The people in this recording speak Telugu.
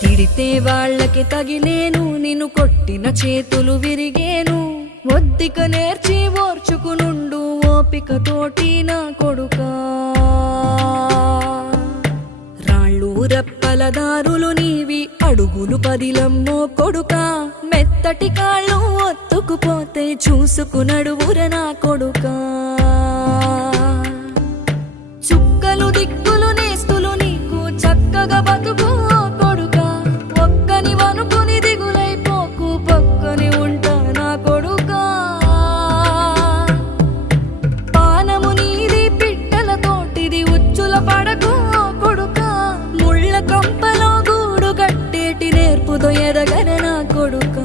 తిడితే వాళ్ళకి తగిలేను, నిన్ను కొట్టిన చేతులు విరిగేను. ఒద్దిక నేర్చి ఓర్చుకునుండు ఓపికతోటి నా కొడుకా. రాళ్ళు రెప్పల దారులు నీవి, అడుగులు పదిలమ్మో కొడుకా. మెత్తటి కాళ్ళు ఒత్తుకుపోతే చూసుకునడువుర నా కొడుకా. చుక్కలు దిక్కులు నేస్తులు నీకు చక్కగా బతుకు కొడుకా. ఒక్కని వనుకుని దిగులైపోకు, పక్కని ఉంటా నా కొడుకా. పానము నీది పిట్టల తోటిది, ఉచ్చుల పడకు కొడుకా. ముళ్ళ కంపలో గూడు కట్టేటి నేర్పుతో ఎదగర నా కొడుకా.